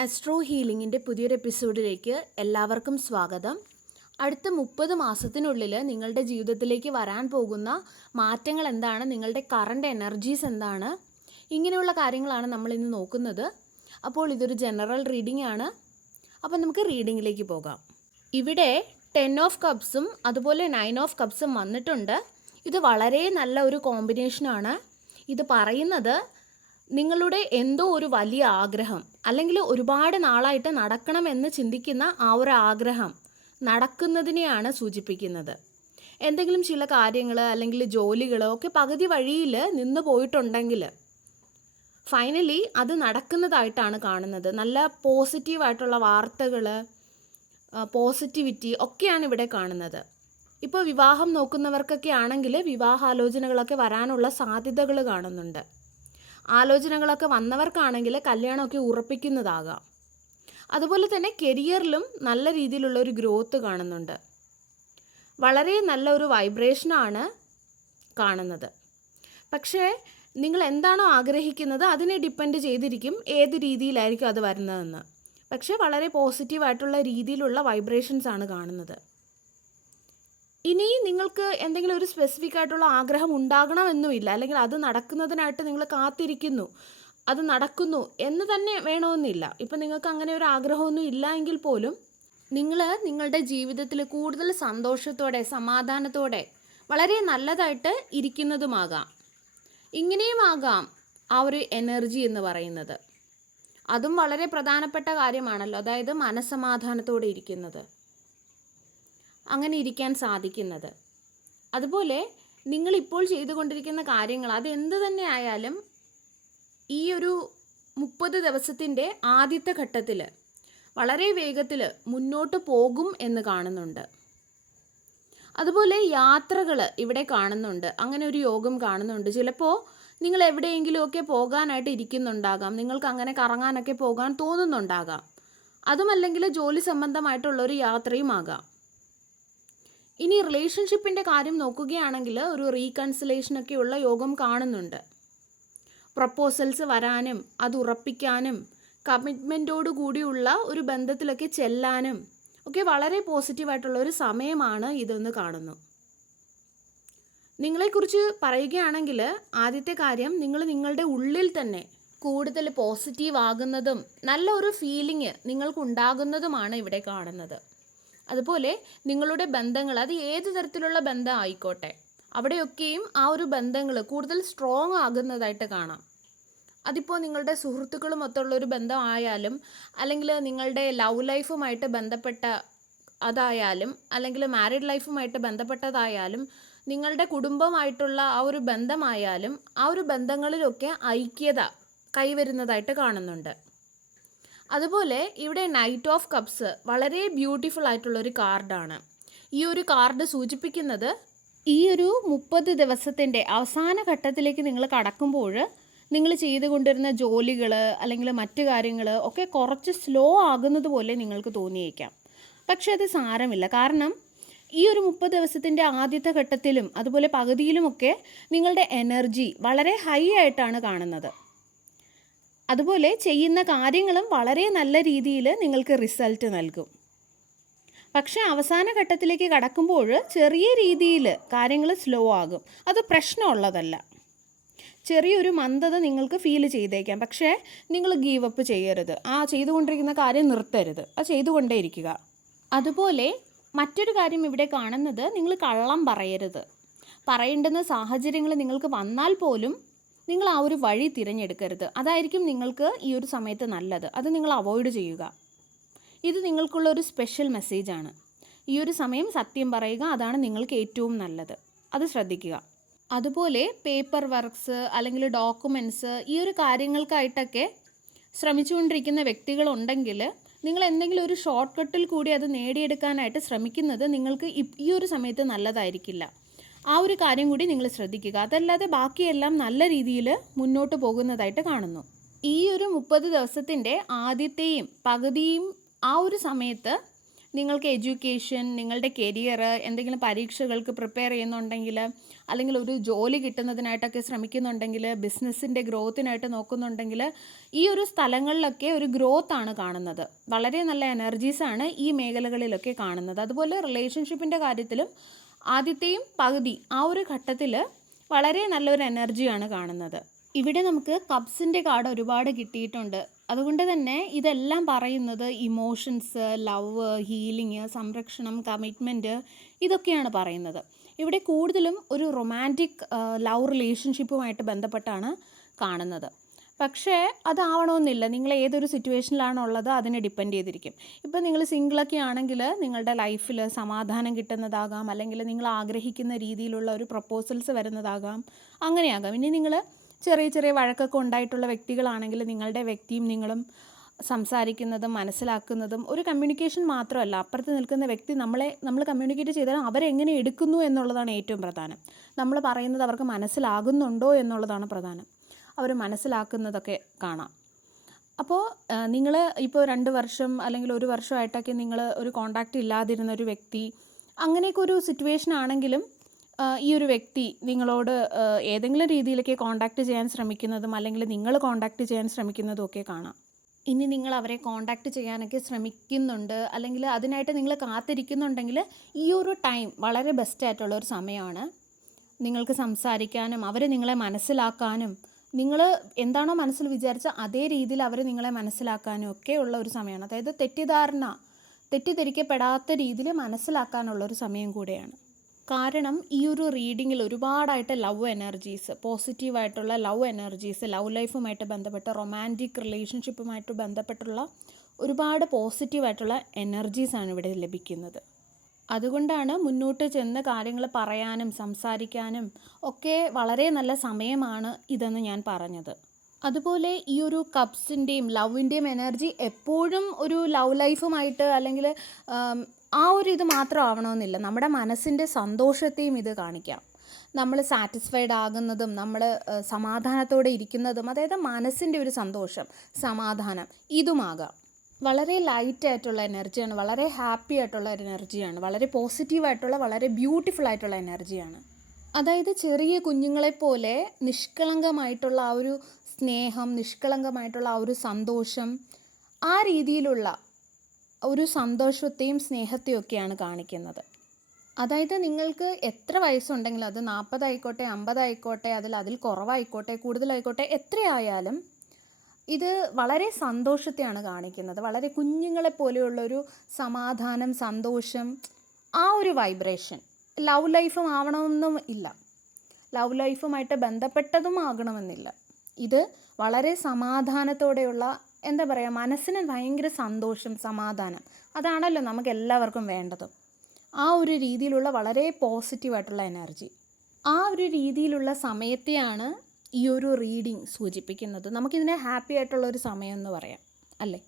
Astro ഹീലിംഗിൻ്റെ പുതിയൊരു എപ്പിസോഡിലേക്ക് എല്ലാവർക്കും സ്വാഗതം. അടുത്ത 30 മാസത്തിനുള്ളിൽ നിങ്ങളുടെ ജീവിതത്തിലേക്ക് വരാൻ പോകുന്ന മാറ്റങ്ങൾ എന്താണ്, നിങ്ങളുടെ കറണ്ട് എനർജീസ് എന്താണ്, ഇങ്ങനെയുള്ള കാര്യങ്ങളാണ് നമ്മൾ ഇന്ന് നോക്കുന്നത്. അപ്പോൾ ഇതൊരു ജനറൽ റീഡിംഗ് ആണ്. അപ്പോൾ നമുക്ക് റീഡിങ്ങിലേക്ക് പോകാം. ഇവിടെ 10 ഓഫ് കപ്സും അതുപോലെ 9 ഓഫ് കപ്സും വന്നിട്ടുണ്ട്. ഇത് വളരെ നല്ല ഒരു കോമ്പിനേഷനാണ്. ഇത് പറയുന്നത് നിങ്ങളുടെ എന്തോ ഒരു വലിയ ആഗ്രഹം, അല്ലെങ്കിൽ ഒരുപാട് നാളായിട്ട് നടക്കണമെന്ന് ചിന്തിക്കുന്ന ആ ഒരു ആഗ്രഹം നടക്കുന്നതിനെയാണ് സൂചിപ്പിക്കുന്നത്. എന്തെങ്കിലും ചില കാര്യങ്ങൾ അല്ലെങ്കിൽ ജോലികളോ ഒക്കെ പകുതി വഴിയിൽ നിന്ന് പോയിട്ടുണ്ടെങ്കിൽ ഫൈനലി അത് നടക്കുന്നതായിട്ടാണ് കാണുന്നത്. നല്ല പോസിറ്റീവായിട്ടുള്ള വാർത്തകൾ, പോസിറ്റിവിറ്റി ഒക്കെയാണ് ഇവിടെ കാണുന്നത്. ഇപ്പോൾ വിവാഹം നോക്കുന്നവർക്കൊക്കെ ആണെങ്കിൽ വിവാഹാലോചനകളൊക്കെ വരാനുള്ള സാധ്യതകൾ കാണുന്നുണ്ട്. ആലോചനകളൊക്കെ വന്നവർക്കാണെങ്കിൽ കല്യാണമൊക്കെ ഉറപ്പിക്കുന്നതാകാം. അതുപോലെ തന്നെ കരിയറിലും നല്ല രീതിയിലുള്ള ഒരു ഗ്രോത്ത് കാണുന്നുണ്ട്. വളരെ നല്ല ഒരു വൈബ്രേഷനാണ് കാണുന്നത്. പക്ഷേ നിങ്ങൾ എന്താണോ ആഗ്രഹിക്കുന്നത് അതിനെ ഡിപ്പെൻഡ് ചെയ്തിരിക്കും ഏത് രീതിയിലായിരിക്കും അത് വരുന്നതെന്ന്. പക്ഷേ വളരെ പോസിറ്റീവായിട്ടുള്ള രീതിയിലുള്ള വൈബ്രേഷൻസ് ആണ് കാണുന്നത്. ഇനി നിങ്ങൾക്ക് എന്തെങ്കിലും ഒരു സ്പെസിഫിക് ആയിട്ടുള്ള ആഗ്രഹം ഉണ്ടാകണമെന്നുമില്ല, അല്ലെങ്കിൽ അത് നടക്കുന്നതിനായിട്ട് നിങ്ങൾ കാത്തിരിക്കുന്നു, അത് നടക്കുന്നു എന്ന് തന്നെ വേണമെന്നില്ല. ഇപ്പം നിങ്ങൾക്ക് അങ്ങനെ ഒരു ആഗ്രഹമൊന്നും ഇല്ല എങ്കിൽ പോലും നിങ്ങൾ നിങ്ങളുടെ ജീവിതത്തിൽ കൂടുതൽ സന്തോഷത്തോടെ സമാധാനത്തോടെ വളരെ നല്ലതായിട്ട് ഇരിക്കുന്നതുമാകാം. ഇങ്ങനെയുമാകാം ആ ഒരു എനർജി എന്ന് പറയുന്നത്. അതും വളരെ പ്രധാനപ്പെട്ട കാര്യമാണല്ലോ. അതായത് മനസ്സമാധാനത്തോടെ ഇരിക്കുന്നത്, അങ്ങനെ ഇരിക്കാൻ സാധിക്കുന്നത്. അതുപോലെ നിങ്ങളിപ്പോൾ ചെയ്തുകൊണ്ടിരിക്കുന്ന കാര്യങ്ങൾ അതെന്ത് തന്നെ ആയാലും ഈ ഒരു 30 ദിവസത്തിൻ്റെ ആദ്യത്തെ ഘട്ടത്തിൽ വളരെ വേഗത്തിൽ മുന്നോട്ട് പോകും എന്ന് കാണുന്നുണ്ട്. അതുപോലെ യാത്രകൾ ഇവിടെ കാണുന്നുണ്ട്. അങ്ങനെ ഒരു യോഗം കാണുന്നുണ്ട്. ചിലപ്പോൾ നിങ്ങൾ എവിടെയെങ്കിലുമൊക്കെ പോകാനായിട്ട് ഇരിക്കുന്നുണ്ടാകാം. നിങ്ങൾക്ക് അങ്ങനെ കറങ്ങാനൊക്കെ പോകാൻ തോന്നുന്നുണ്ടാകാം. അതുമല്ലെങ്കിൽ ജോലി സംബന്ധമായിട്ടുള്ളൊരു യാത്രയും ആകാം. ഇനി റിലേഷൻഷിപ്പിൻ്റെ കാര്യം നോക്കുകയാണെങ്കിൽ ഒരു റീകൺസിലേഷനൊക്കെയുള്ള യോഗം കാണുന്നുണ്ട്. പ്രപ്പോസൽസ് വരാനും അത് ഉറപ്പിക്കാനും കമ്മിറ്റ്മെൻറ്റോടു കൂടിയുള്ള ഒരു ബന്ധത്തിലൊക്കെ ചെല്ലാനും ഒക്കെ വളരെ പോസിറ്റീവായിട്ടുള്ള ഒരു സമയമാണ് ഇതെന്ന് കാണുന്നു. നിങ്ങളെക്കുറിച്ച് പറയുകയാണെങ്കിൽ ആദ്യത്തെ കാര്യം, നിങ്ങൾ നിങ്ങളുടെ ഉള്ളിൽ തന്നെ കൂടുതൽ പോസിറ്റീവ് ആകുന്നതും നല്ല ഒരു ഫീലിംഗ് നിങ്ങൾക്കുണ്ടാകുന്നതുമാണ് ഇവിടെ കാണുന്നത്. അതുപോലെ നിങ്ങളുടെ ബന്ധങ്ങൾ, അത് ഏത് തരത്തിലുള്ള ബന്ധം ആയിക്കോട്ടെ, അവിടെയൊക്കെയും ആ ഒരു ബന്ധങ്ങൾ കൂടുതൽ സ്ട്രോങ് ആകുന്നതായിട്ട് കാണാം. അതിപ്പോൾ നിങ്ങളുടെ സുഹൃത്തുക്കളുമൊത്തുള്ളൊരു ബന്ധമായാലും, അല്ലെങ്കിൽ നിങ്ങളുടെ ലവ് ലൈഫുമായിട്ട് ബന്ധപ്പെട്ട അതായാലും, അല്ലെങ്കിൽ മാരീഡ് ലൈഫുമായിട്ട് ബന്ധപ്പെട്ടതായാലും, നിങ്ങളുടെ കുടുംബമായിട്ടുള്ള ആ ഒരു ബന്ധമായാലും, ആ ഒരു ബന്ധങ്ങളിലൊക്കെ ഐക്യത കൈവരുന്നതായിട്ട് കാണുന്നുണ്ട്. അതുപോലെ ഇവിടെ നൈറ്റ് ഓഫ് കപ്സ് വളരെ ബ്യൂട്ടിഫുൾ ആയിട്ടുള്ളൊരു കാർഡാണ്. ഈ ഒരു കാർഡ് സൂചിപ്പിക്കുന്നത് ഈ ഒരു 30 ദിവസത്തിൻ്റെ അവസാന ഘട്ടത്തിലേക്ക് നിങ്ങൾ കടക്കുമ്പോൾ നിങ്ങൾ ചെയ്തുകൊണ്ടിരുന്ന ജോലികൾ അല്ലെങ്കിൽ മറ്റു കാര്യങ്ങൾ ഒക്കെ കുറച്ച് സ്ലോ ആകുന്നത് പോലെ നിങ്ങൾക്ക് തോന്നിയേക്കാം. പക്ഷേ അത് സാരമില്ല. കാരണം ഈ ഒരു 30 ദിവസത്തിൻ്റെ ആദ്യത്തെ ഘട്ടത്തിലും അതുപോലെ പകുതിയിലുമൊക്കെ നിങ്ങളുടെ എനർജി വളരെ ഹൈ ആയിട്ടാണ് കാണുന്നത്. അതുപോലെ ചെയ്യുന്ന കാര്യങ്ങളും വളരെ നല്ല രീതിയിൽ നിങ്ങൾക്ക് റിസൾട്ട് നൽകും. പക്ഷേ അവസാന ഘട്ടത്തിലേക്ക് കടക്കുമ്പോൾ ചെറിയ രീതിയിൽ കാര്യങ്ങൾ സ്ലോ ആകും. അത് പ്രശ്നമുള്ളതല്ല. ചെറിയൊരു മന്ദത നിങ്ങൾക്ക് ഫീൽ ചെയ്തേക്കാം. പക്ഷേ നിങ്ങൾ ഗീവ് അപ്പ് ചെയ്യരുത്. ആ ചെയ്തുകൊണ്ടിരിക്കുന്ന കാര്യം നിർത്തരുത്. അത് ചെയ്തുകൊണ്ടേയിരിക്കുക. അതുപോലെ മറ്റൊരു കാര്യം ഇവിടെ കാണുന്നത്, നിങ്ങൾ കള്ളം പറയരുത്. പറയേണ്ടുന്ന സാഹചര്യങ്ങൾ നിങ്ങൾക്ക് വന്നാൽ പോലും നിങ്ങൾ ആ ഒരു വഴി തിരഞ്ഞെടുക്കരുത്. അതായിരിക്കും നിങ്ങൾക്ക് ഈ ഒരു സമയത്ത് നല്ലത്. അത് നിങ്ങൾ അവോയ്ഡ് ചെയ്യുക. ഇത് നിങ്ങൾക്കുള്ള ഒരു സ്പെഷ്യൽ മെസ്സേജാണ്. ഈ ഒരു സമയം സത്യം പറയുക, അതാണ് നിങ്ങൾക്ക് ഏറ്റവും നല്ലത്. അത് ശ്രദ്ധിക്കുക. അതുപോലെ പേപ്പർ വർക്ക്സ് അല്ലെങ്കിൽ ഡോക്യുമെൻറ്റ്സ്, ഈ ഒരു കാര്യങ്ങൾക്കായിട്ടൊക്കെ ശ്രമിച്ചുകൊണ്ടിരിക്കുന്ന വ്യക്തികളുണ്ടെങ്കിൽ നിങ്ങൾ എന്തെങ്കിലും ഒരു ഷോർട്ട് കട്ടിൽ കൂടി അത് നേടിയെടുക്കാനായിട്ട് ശ്രമിക്കുന്നത് നിങ്ങൾക്ക് ഈ ഒരു സമയത്ത് നല്ലതായിരിക്കില്ല. ആ ഒരു കാര്യം കൂടി നിങ്ങൾ ശ്രദ്ധിക്കുക. അതല്ലാതെ ബാക്കിയെല്ലാം നല്ല രീതിയിൽ മുന്നോട്ട് പോകുന്നതായിട്ട് കാണുന്നു. ഈ ഒരു 30 ദിവസത്തിൻ്റെ ആദ്യത്തെയും പകുതിയും ആ ഒരു സമയത്ത് നിങ്ങൾക്ക് എഡ്യൂക്കേഷൻ, നിങ്ങളുടെ കരിയർ, എന്തെങ്കിലും പരീക്ഷകൾക്ക് പ്രിപ്പയർ ചെയ്യുന്നുണ്ടെങ്കിൽ, അല്ലെങ്കിൽ ഒരു ജോലി കിട്ടുന്നതിനായിട്ടൊക്കെ ശ്രമിക്കുന്നുണ്ടെങ്കിൽ, ബിസിനസ്സിൻ്റെ ഗ്രോത്തിനായിട്ട് നോക്കുന്നുണ്ടെങ്കിൽ, ഈ ഒരു സ്ഥലങ്ങളിലൊക്കെ ഒരു ഗ്രോത്ത് ആണ് കാണുന്നത്. വളരെ നല്ല എനർജീസാണ് ഈ മേഖലകളിലൊക്കെ കാണുന്നത്. അതുപോലെ റിലേഷൻഷിപ്പിൻ്റെ കാര്യത്തിലും ആദ്യത്തെയും പകുതി ആ ഒരു ഘട്ടത്തിൽ വളരെ നല്ലൊരു എനർജിയാണ് കാണുന്നത്. ഇവിടെ നമുക്ക് കപ്സിൻ്റെ കാർഡ് ഒരുപാട് കിട്ടിയിട്ടുണ്ട്. അതുകൊണ്ട് തന്നെ ഇതെല്ലാം പറയുന്നത് ഇമോഷൻസ്, ലവ്, ഹീലിംഗ്, സംരക്ഷണം, കമ്മിറ്റ്മെൻറ്റ്, ഇതൊക്കെയാണ് പറയുന്നത്. ഇവിടെ കൂടുതലും ഒരു റൊമാൻറ്റിക് ലവ് റിലേഷൻഷിപ്പുമായിട്ട് ബന്ധപ്പെട്ടാണ് കാണുന്നത്. പക്ഷേ അതാവണമെന്നില്ല. നിങ്ങൾ ഏതൊരു സിറ്റുവേഷനിലാണുള്ളത് അതിനെ ഡിപ്പെൻഡ് ചെയ്തിരിക്കും. ഇപ്പം നിങ്ങൾ സിംഗിളൊക്കെ ആണെങ്കിൽ നിങ്ങളുടെ ലൈഫിൽ സമാധാനം കിട്ടുന്നതാകാം, അല്ലെങ്കിൽ നിങ്ങൾ ആഗ്രഹിക്കുന്ന രീതിയിലുള്ള ഒരു പ്രപ്പോസൽസ് വരുന്നതാകാം, അങ്ങനെയാകാം. ഇനി നിങ്ങൾ ചെറിയ ചെറിയ വഴക്കൊക്കെ ഉണ്ടായിട്ടുള്ള വ്യക്തികളാണെങ്കിൽ നിങ്ങളുടെ വ്യക്തിയും നിങ്ങളും സംസാരിക്കുന്നതും മനസ്സിലാക്കുന്നതും ഒരു കമ്മ്യൂണിക്കേഷൻ മാത്രമല്ല, അപ്പുറത്ത് നിൽക്കുന്ന വ്യക്തി നമ്മൾ കമ്മ്യൂണിക്കേറ്റ് ചെയ്താലും അവരെങ്ങനെ എടുക്കുന്നു എന്നുള്ളതാണ് ഏറ്റവും പ്രധാനം. നമ്മൾ പറയുന്നത് അവർക്ക് മനസ്സിലാകുന്നുണ്ടോ എന്നുള്ളതാണ് പ്രധാനം. അവർ മനസ്സിലാക്കുന്നതൊക്കെ കാണാം. അപ്പോൾ നിങ്ങൾ ഇപ്പോൾ 2 വർഷം അല്ലെങ്കിൽ 1 വർഷമായിട്ടൊക്കെ നിങ്ങൾ ഒരു കോണ്ടാക്റ്റ് ഇല്ലാതിരുന്ന ഒരു വ്യക്തി, അങ്ങനെയൊക്കെ ഒരു സിറ്റുവേഷൻ ആണെങ്കിലും ഈ ഒരു വ്യക്തി നിങ്ങളോട് ഏതെങ്കിലും രീതിയിലൊക്കെ കോണ്ടാക്റ്റ് ചെയ്യാൻ ശ്രമിക്കുന്നതും അല്ലെങ്കിൽ നിങ്ങൾ കോണ്ടാക്റ്റ് ചെയ്യാൻ ശ്രമിക്കുന്നതും ഒക്കെ കാണാം. ഇനി നിങ്ങൾ അവരെ കോണ്ടാക്റ്റ് ചെയ്യാനൊക്കെ ശ്രമിക്കുന്നുണ്ട്, അല്ലെങ്കിൽ അതിനായിട്ട് നിങ്ങൾ കാത്തിരിക്കുന്നുണ്ടെങ്കിൽ ഈ ഒരു ടൈം വളരെ ബെസ്റ്റായിട്ടുള്ള ഒരു സമയമാണ്. നിങ്ങൾക്ക് സംസാരിക്കാനും അവർ നിങ്ങളെ മനസ്സിലാക്കാനും, നിങ്ങൾ എന്താണോ മനസ്സിൽ വിചാരിച്ച അതേ രീതിയിൽ അവർ നിങ്ങളെ മനസ്സിലാക്കാനും ഒക്കെ ഉള്ള ഒരു സമയമാണ്. അതായത് തെറ്റിദ്ധരിക്കപ്പെടാത്ത രീതിയിൽ മനസ്സിലാക്കാനുള്ളൊരു സമയം കൂടെയാണ്. കാരണം ഈ ഒരു റീഡിങ്ങിൽ ഒരുപാടായിട്ട് ലവ് എനർജീസ്, പോസിറ്റീവായിട്ടുള്ള ലവ് എനർജീസ്, ലവ് ലൈഫുമായിട്ട് ബന്ധപ്പെട്ട റൊമാൻറ്റിക് റിലേഷൻഷിപ്പുമായിട്ട് ബന്ധപ്പെട്ടുള്ള ഒരുപാട് പോസിറ്റീവായിട്ടുള്ള എനർജീസാണ് ഇവിടെ ലഭിക്കുന്നത്. അതുകൊണ്ടാണ് മുന്നോട്ട് ചെന്ന് കാര്യങ്ങൾ പറയാനും സംസാരിക്കാനും ഒക്കെ വളരെ നല്ല സമയമാണ് ഇതെന്ന് ഞാൻ പറഞ്ഞത്. അതുപോലെ ഈ ഒരു കപ്സിൻ്റെയും ലവിൻ്റെയും എനർജി എപ്പോഴും ഒരു ലവ് ലൈഫുമായിട്ട് അല്ലെങ്കിൽ ആ ഒരു ഇത് മാത്രം ആവണമെന്നില്ല. നമ്മുടെ മനസ്സിൻ്റെ സന്തോഷത്തെയും ഇത് കാണിക്കാം. നമ്മൾ സാറ്റിസ്ഫൈഡ് ആകുന്നതും നമ്മൾ സമാധാനത്തോടെ ഇരിക്കുന്നതും, അതായത് മനസ്സിൻ്റെ ഒരു സന്തോഷം, സമാധാനം, ഇതുമാകാം. വളരെ ലൈറ്റായിട്ടുള്ള എനർജിയാണ്, വളരെ ഹാപ്പി ആയിട്ടുള്ള ഒരു എനർജിയാണ്, വളരെ പോസിറ്റീവായിട്ടുള്ള, വളരെ ബ്യൂട്ടിഫുൾ ആയിട്ടുള്ള എനർജിയാണ്. അതായത് ചെറിയ കുഞ്ഞുങ്ങളെപ്പോലെ നിഷ്കളങ്കമായിട്ടുള്ള ആ ഒരു സ്നേഹം, നിഷ്കളങ്കമായിട്ടുള്ള ആ ഒരു സന്തോഷം, ആ രീതിയിലുള്ള ഒരു സന്തോഷത്തെയും സ്നേഹത്തെയും ഒക്കെയാണ് കാണിക്കുന്നത്. അതായത് നിങ്ങൾക്ക് എത്ര വയസ്സുണ്ടെങ്കിലും, അത് 40 ആയിക്കോട്ടെ, 50 ആയിക്കോട്ടെ, അതിൽ കുറവായിക്കോട്ടെ, കൂടുതലായിക്കോട്ടെ, എത്രയായാലും ഇത് വളരെ സന്തോഷത്തെയാണ് കാണിക്കുന്നത്. വളരെ കുഞ്ഞുങ്ങളെപ്പോലെയുള്ളൊരു സമാധാനം, സന്തോഷം, ആ ഒരു വൈബ്രേഷൻ. ലവ് ലൈഫും ആവണമെന്നും ഇല്ല, ലവ് ലൈഫുമായിട്ട് ബന്ധപ്പെട്ടതും ആകണമെന്നില്ല. ഇത് വളരെ സമാധാനത്തോടെയുള്ള, എന്താ പറയുക, മനസ്സിന് ഭയങ്കര സന്തോഷം, സമാധാനം, അതാണല്ലോ നമുക്ക് എല്ലാവർക്കും വേണ്ടത്. ആ ഒരു രീതിയിലുള്ള വളരെ പോസിറ്റീവായിട്ടുള്ള എനർജി, ആ ഒരു രീതിയിലുള്ള സമയത്തെയാണ് ഈ ഒരു റീഡിങ് സൂചിപ്പിക്കുന്നത്. നമുക്കിതിനെ ഹാപ്പി ആയിട്ടുള്ളൊരു സമയം എന്ന് പറയാം, അല്ലേ?